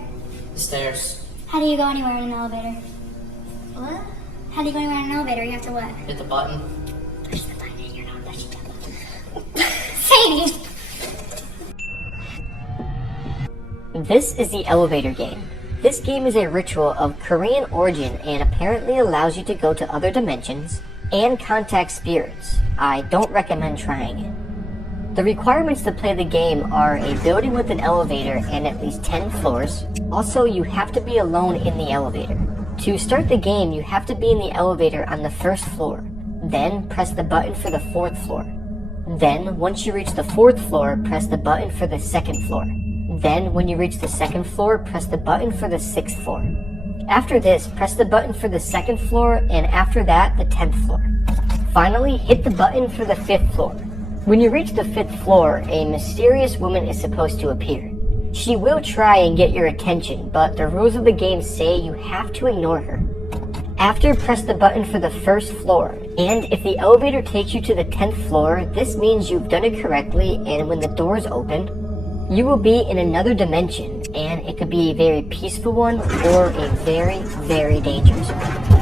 The stairs. How do you go anywhere in an elevator? What? How do you go anywhere in an elevator? You have to what? Hit the button. Push the button and you're not pushing the button. Sadie! This is the elevator game. This game is a ritual of Korean origin and apparently allows you to go to other dimensions and contact spirits. I don't recommend trying it. The requirements to play the game are a building with an elevator and at least 10 floors. Also, you have to be alone in the elevator. To start the game, you have to be in the elevator on the first floor. Then, press the button for the 4th floor. Then, once you reach the 4th floor, press the button for the 2nd floor. Then, when you reach the 2nd floor, press the button for the 6th floor. After this, press the button for the 2nd floor, and after that, the 10th floor. Finally, hit the button for the 5th floor. When you reach the 5th floor, a mysterious woman is supposed to appear. She will try and get your attention, but the rules of the game say you have to ignore her. After, press the button for the 1st floor, and if the elevator takes you to the 10th floor, this means you've done it correctly, and when the doors open, you will be in another dimension, and it could be a very peaceful one or a very, very dangerous one.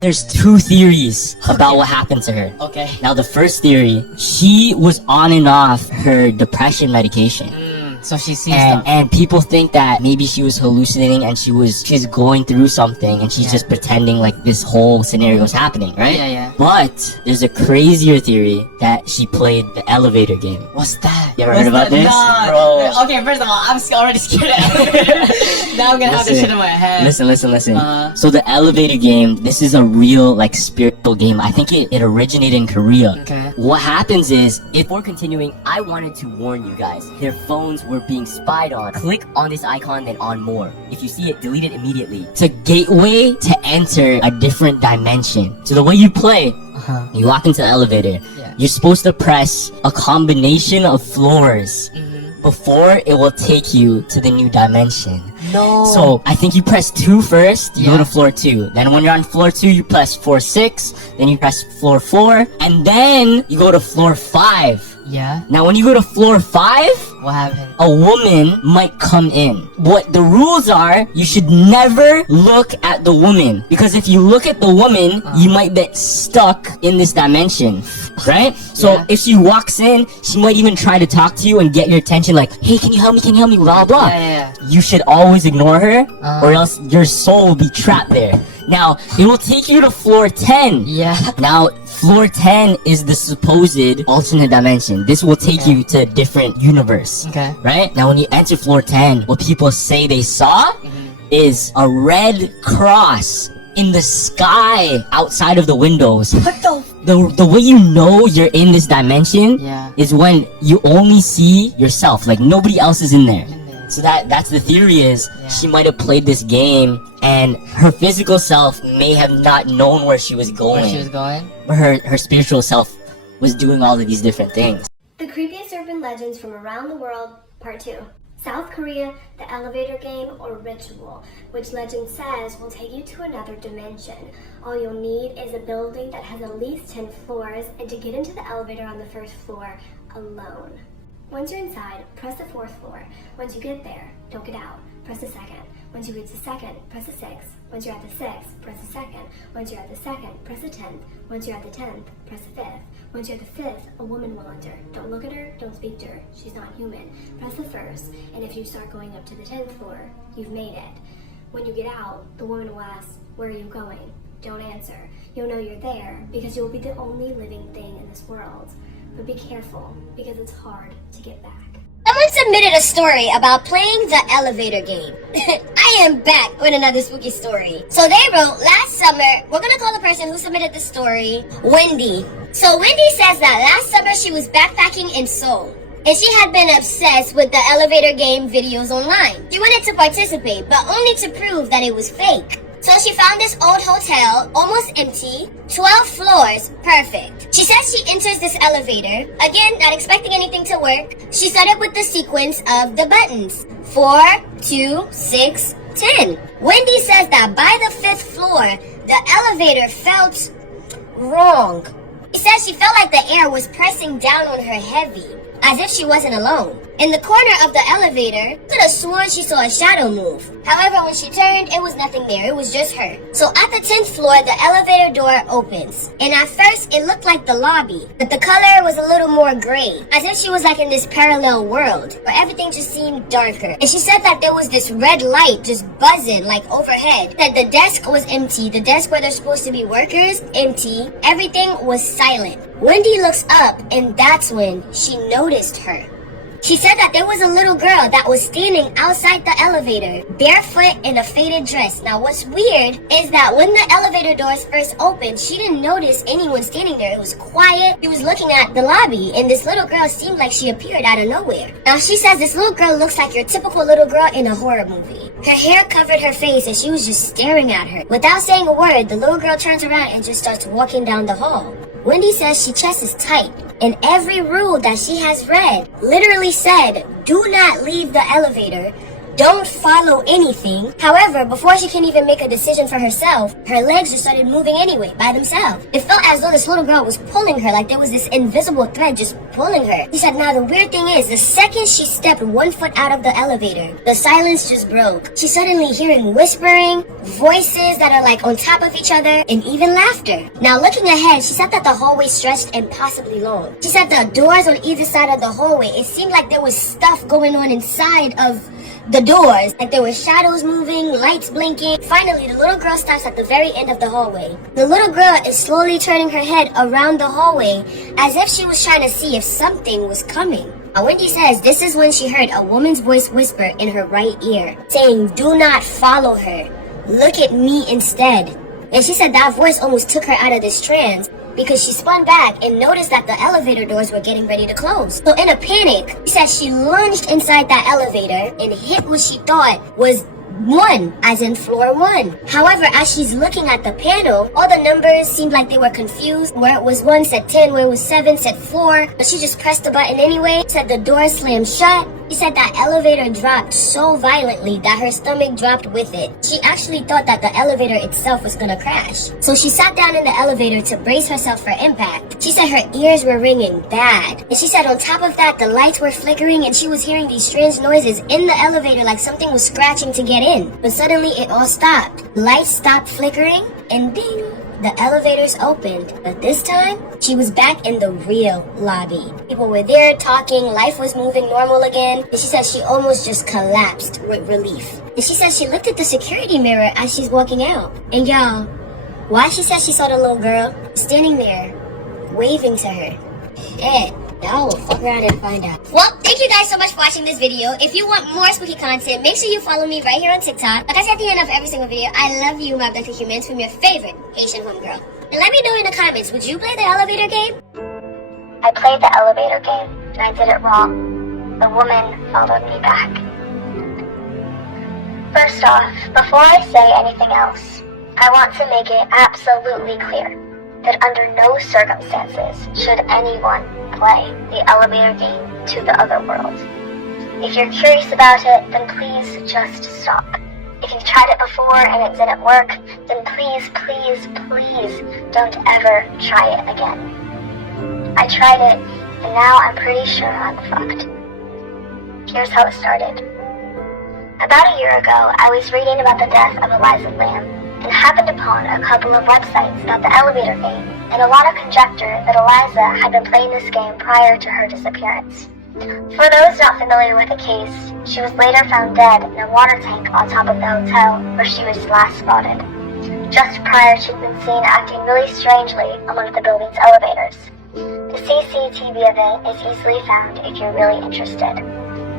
There's 2 theories about what happened to her. Okay. Now, the first theory, she was on and off her depression medication. So she sees stuff. And people think that maybe she was hallucinating and she's going through something and she's just pretending like this whole scenario is happening, right? Yeah. But there's a crazier theory that she played the elevator game. What's that? You ever heard about this? No. Bro. Okay, first of all, I'm already scared of elevators. Now I'm gonna have this shit in my head. Listen. So the elevator game, this is a real, like, spiritual game. I think it originated in Korea. Okay. What happens is, if we're continuing, I wanted to warn you guys. Their phones were being spied on. Click on this icon, then on more. If you see it, delete it immediately. It's a gateway to enter a different dimension. So the way you play, you walk into the elevator. Yeah. You're supposed to press a combination of floors before it will take you to the new dimension. No. So I think you press 2 first, you go to floor 2. Then when you're on floor 2, you press floor 6, then you press floor 4, and then you go to floor 5. Yeah. Now when you go to floor 5, What happened? a woman might come in. What the rules are, you should never look at the woman. Because if you look at the woman, you might get stuck in this dimension. Right? So if she walks in, she might even try to talk to you and get your attention like, hey, can you help me, blah, blah. Yeah. You should always ignore her, or else your soul will be trapped there. Now, it will take you to floor 10. Yeah. Now, floor 10 is the supposed alternate dimension. This will take you to a different universe. Okay. Right? Now, when you enter floor 10, what people say they saw is a red cross in the sky outside of the windows. What the? The way you know you're in this dimension Yeah. is when you only see yourself. Like, nobody else is in there. So that's the theory is she might have played this game and her physical self may have not known where she was going. Where she was going? But her spiritual self was doing all of these different things. The creepiest urban legends from around the world, part 2. South Korea, the elevator game or ritual, which legend says will take you to another dimension. All you'll need is a building that has at least 10 floors and to get into the elevator on the 1st floor alone. Once you're inside, press the 4th floor. Once you get there, don't get out. Press the 2nd. Once you reach the 2nd, press the 6th. Once you're at the 6th, press the 2nd. Once you're at the 2nd, press the 10th. Once you're at the 10th, press the 5th. Once you're at the 5th, a woman will enter. Don't look at her, don't speak to her. She's not human. Press the 1st, and if you start going up to the 10th floor, you've made it. When you get out, the woman will ask, where are you going? Don't answer. You'll know you're there because you'll be the only living thing in this world. But be careful, because it's hard to get back. Someone submitted a story about playing the elevator game. I am back with another spooky story. So they wrote, last summer, we're gonna call the person who submitted the story, Wendy. So Wendy says that last summer she was backpacking in Seoul. And she had been obsessed with the elevator game videos online. She wanted to participate, but only to prove that it was fake. So she found this old hotel, almost empty, 12 floors, perfect. She says she enters this elevator, again, not expecting anything to work. She started with the sequence of the buttons, 4, 2, 6, 10. Wendy says that by the 5th floor, the elevator felt wrong. She says she felt like the air was pressing down on her heavy, as if she wasn't alone. In the corner of the elevator, could have sworn she saw a shadow move. However, when she turned, it was nothing there. It was just her. So at the 10th floor, the elevator door opens. And at first, it looked like the lobby, but the color was a little more gray, as if she was like in this parallel world, where everything just seemed darker. And she said that there was this red light just buzzing like overhead, that the desk was empty, the desk where they're supposed to be workers, empty, everything was silent. Wendy looks up, and that's when she noticed her. She said that there was a little girl that was standing outside the elevator, barefoot in a faded dress. Now what's weird is that when the elevator doors first opened, she didn't notice anyone standing there. It was quiet. She was looking at the lobby, and this little girl seemed like she appeared out of nowhere. Now she says this little girl looks like your typical little girl in a horror movie. Her hair covered her face, and she was just staring at her. Without saying a word, the little girl turns around and just starts walking down the hall. Wendy says she chest is tight, and every rule that she has read literally said, do not leave the elevator, don't follow anything. However, before she can even make a decision for herself, her legs just started moving anyway, by themselves. It felt as though this little girl was pulling her, like there was this invisible thread just pulling her. She said, now the weird thing is, the second she stepped 1 foot out of the elevator, the silence just broke. She's suddenly hearing whispering, voices that are like on top of each other, and even laughter. Now looking ahead, she said that the hallway stretched impossibly long. She said the doors on either side of the hallway, it seemed like there was stuff going on inside of the doors, like there were shadows moving, lights blinking. Finally, the little girl stops at the very end of the hallway. The little girl is slowly turning her head around the hallway as if she was trying to see if something was coming. Now, Wendy says this is when she heard a woman's voice whisper in her right ear, saying, do not follow her. Look at me instead. And she said that voice almost took her out of this trance, because she spun back and noticed that the elevator doors were getting ready to close. So in a panic, she said she lunged inside that elevator and hit what she thought was 1, as in floor 1. However, as she's looking at the panel, all the numbers seemed like they were confused. Where it was 1 said 10, where it was 7 said 4, but she just pressed the button anyway. Said the door slammed shut. She said that elevator dropped so violently that her stomach dropped with it. She actually thought that the elevator itself was gonna crash. So she sat down in the elevator to brace herself for impact. She said her ears were ringing bad. And she said on top of that, the lights were flickering and she was hearing these strange noises in the elevator like something was scratching to get in. But suddenly it all stopped. Lights stopped flickering and ding! The elevators opened, but this time, she was back in the real lobby. People were there talking, life was moving normal again, and she said she almost just collapsed with relief. And she said she looked at the security mirror as she's walking out. And y'all, why she said she saw the little girl standing there, waving to her. Y'all will fuck around and find out. Well, thank you guys so much for watching this video. If you want more spooky content, make sure you follow me right here on TikTok. Like I say at the end of every single video, I love you, my abducted humans, from your favorite Asian homegirl. And let me know in the comments, would you play the elevator game? I played the elevator game, and I did it wrong. The woman followed me back. First off, before I say anything else, I want to make it absolutely clear that under no circumstances should anyone play the elevator game to the other world. If you're curious about it, then please just stop. If you've tried it before and it didn't work, then please, please, please don't ever try it again. I tried it, and now I'm pretty sure I'm fucked. Here's how it started. About a year ago, I was reading about the death of Eliza Lamb, and happened upon a couple of websites about the elevator game, and a lot of conjecture that Eliza had been playing this game prior to her disappearance. For those not familiar with the case, she was later found dead in a water tank on top of the hotel where she was last spotted. Just prior, she'd been seen acting really strangely among the building's elevators. The CCTV of it is easily found if you're really interested.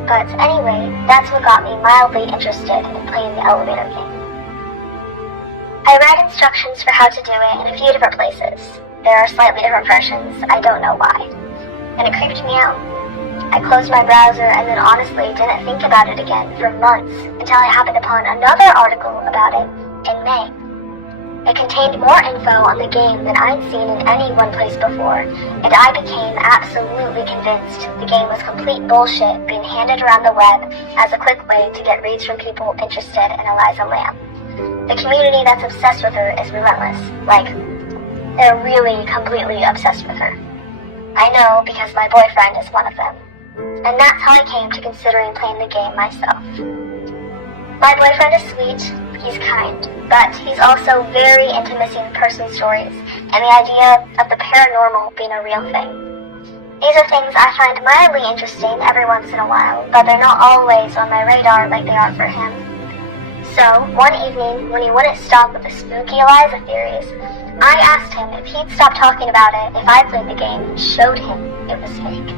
But anyway, that's what got me mildly interested in playing the elevator game. I read instructions for how to do it in a few different places. There are slightly different versions, I don't know why. And it creeped me out. I closed my browser and then honestly didn't think about it again for months until I happened upon another article about it in May. It contained more info on the game than I'd seen in any one place before, and I became absolutely convinced the game was complete bullshit being handed around the web as a quick way to get reads from people interested in Eliza Lamb. The community that's obsessed with her is relentless. Like, they're really completely obsessed with her. I know because my boyfriend is one of them. and that's how I came to considering playing the game myself. My boyfriend is sweet, he's kind, but he's also very into missing person stories and the idea of the paranormal being a real thing. These are things I find mildly interesting every once in a while, but they're not always on my radar like they are for him. So, one evening, when he wouldn't stop with the spooky Eliza theories, I asked him if he'd stop talking about it if I played the game and showed him it was fake.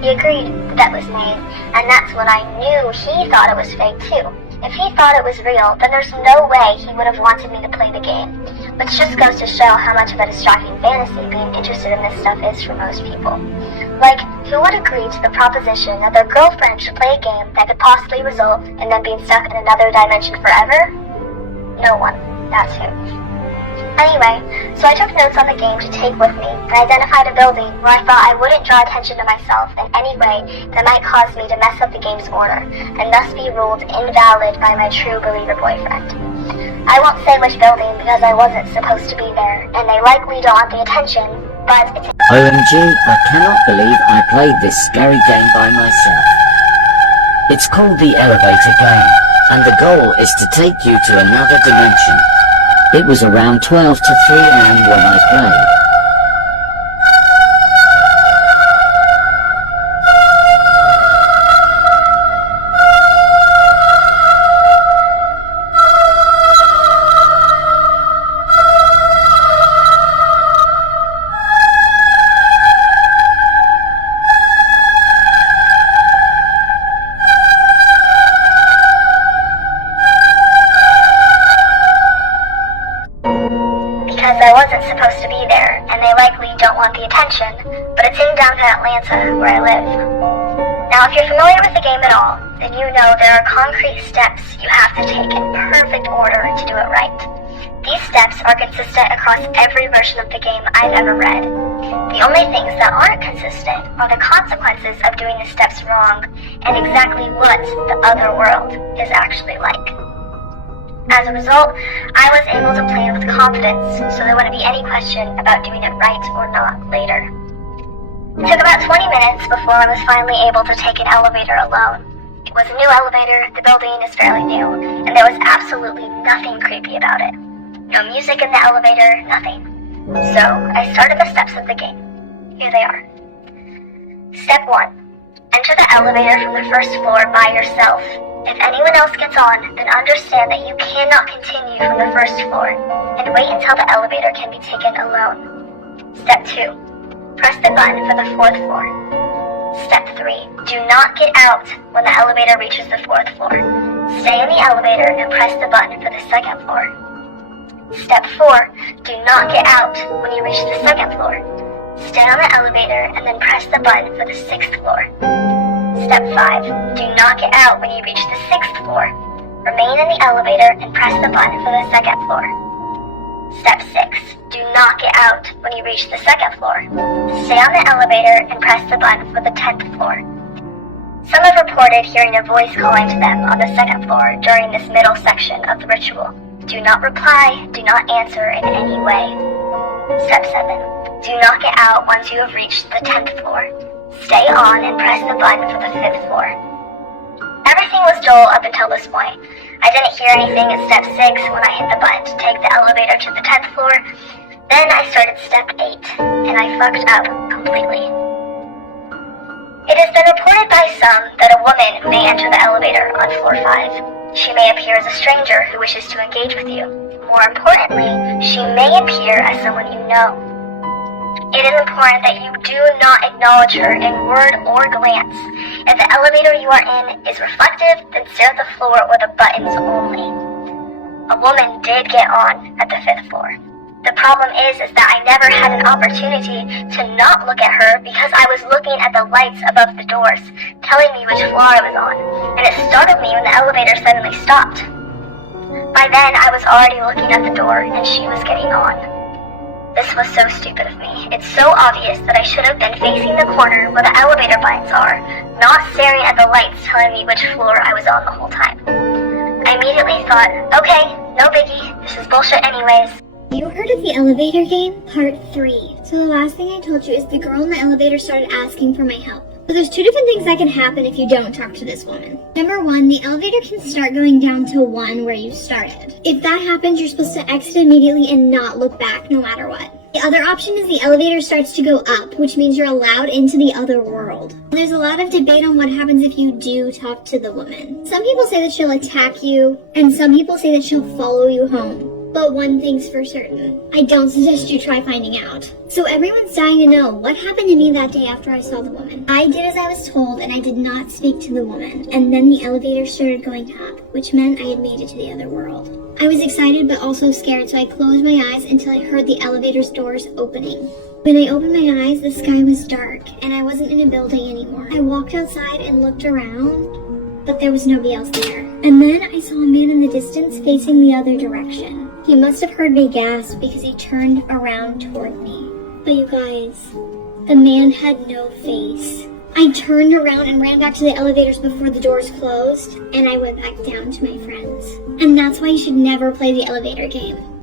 He agreed the bet was made, and that's when I knew he thought it was fake too. If he thought it was real, then there's no way he would have wanted me to play the game, which just goes to show how much of a distracting fantasy being interested in this stuff is for most people. Like, who would agree to the proposition that their girlfriend should play a game that could possibly result in them being stuck in another dimension forever? No one. That's who. Anyway, so I took notes on the game to take with me and identified a building where I thought I wouldn't draw attention to myself in any way that might cause me to mess up the game's order and thus be ruled invalid by my true believer boyfriend. I won't say which building because I wasn't supposed to be there and they likely don't want the attention, but it's... OMG, I cannot believe I played this scary game by myself. It's called the Elevator Game, and the goal is to take you to another dimension. It was around 12 to 3 a.m. when I played. Because I wasn't supposed to be there, and they likely don't want the attention, but it's in downtown Atlanta, where I live. Now, if you're familiar with the game at all, then you know there are concrete steps you have to take in perfect order to do it right. These steps are consistent across every version of the game I've ever read. The only things that aren't consistent are the consequences of doing the steps wrong, and exactly what the other world is actually like. As a result, I was able to play with confidence, so there wouldn't be any question about doing it right or not later. It took about 20 minutes before I was finally able to take an elevator alone. It was a new elevator, the building is fairly new, and there was absolutely nothing creepy about it. No music in the elevator, nothing. So, I started the steps of the game. Here they are. Step 1. Enter the elevator from the first floor by yourself. If anyone else gets on, then understand that you cannot continue from the first floor, and wait until the elevator can be taken alone. Step 2. Press the button for the 4th floor. Step 3. Do not get out when the elevator reaches the 4th floor. Stay in the elevator and press the button for the 2nd floor. Step 4. Do not get out when you reach the 2nd floor. Stay on the elevator and then press the button for the 6th floor. Step 5. Do not get out when you reach the 6th floor. Remain in the elevator and press the button for the 2nd floor. Step 6. Do not get out when you reach the 2nd floor. Stay on the elevator and press the button for the 10th floor. Some have reported hearing a voice calling to them on the 2nd floor during this middle section of the ritual. Do not reply, do not answer in any way. Step 7. Do not get out once you have reached the 10th floor. Stay on and press the button for the 5th floor. Everything was dull up until this point. I didn't hear anything at step 6 when I hit the button to take the elevator to the 10th floor. Then I started step 8, and I fucked up completely. It has been reported by some that a woman may enter the elevator on floor 5. She may appear as a stranger who wishes to engage with you. More importantly, she may appear as someone you know. It is important that you do not acknowledge her in word or glance. If the elevator you are in is reflective, then stare at the floor or the buttons only. A woman did get on at the 5th floor. The problem is that I never had an opportunity to not look at her because I was looking at the lights above the doors, telling me which floor I was on, and it startled me when the elevator suddenly stopped. By then, I was already looking at the door, and she was getting on. This was so stupid of me. It's so obvious that I should have been facing the corner where the elevator buttons are, not staring at the lights telling me which floor I was on the whole time. I immediately thought, okay, no biggie, this is bullshit anyways. You heard of the elevator game? Part 3. So the last thing I told you is the girl in the elevator started asking for my help. So there's two different things that can happen if you don't talk to this woman. Number one, the elevator can start going down to 1 where you started. If that happens, you're supposed to exit immediately and not look back no matter what. The other option is the elevator starts to go up, which means you're allowed into the other world. There's a lot of debate on what happens if you do talk to the woman. Some people say that she'll attack you, and some people say that she'll follow you home. But one thing's for certain, I don't suggest you try finding out. So everyone's dying to know what happened to me that day after I saw the woman. I did as I was told, and I did not speak to the woman. And then the elevator started going up, which meant I had made it to the other world. I was excited but also scared, so I closed my eyes until I heard the elevator's doors opening. When I opened my eyes, the sky was dark, and I wasn't in a building anymore. I walked outside and looked around, but there was nobody else there. And then I saw a man in the distance facing the other direction. He must have heard me gasp because he turned around toward me. But you guys, the man had no face. I turned around and ran back to the elevators before the doors closed, and I went back down to my friends. And that's why you should never play the elevator game.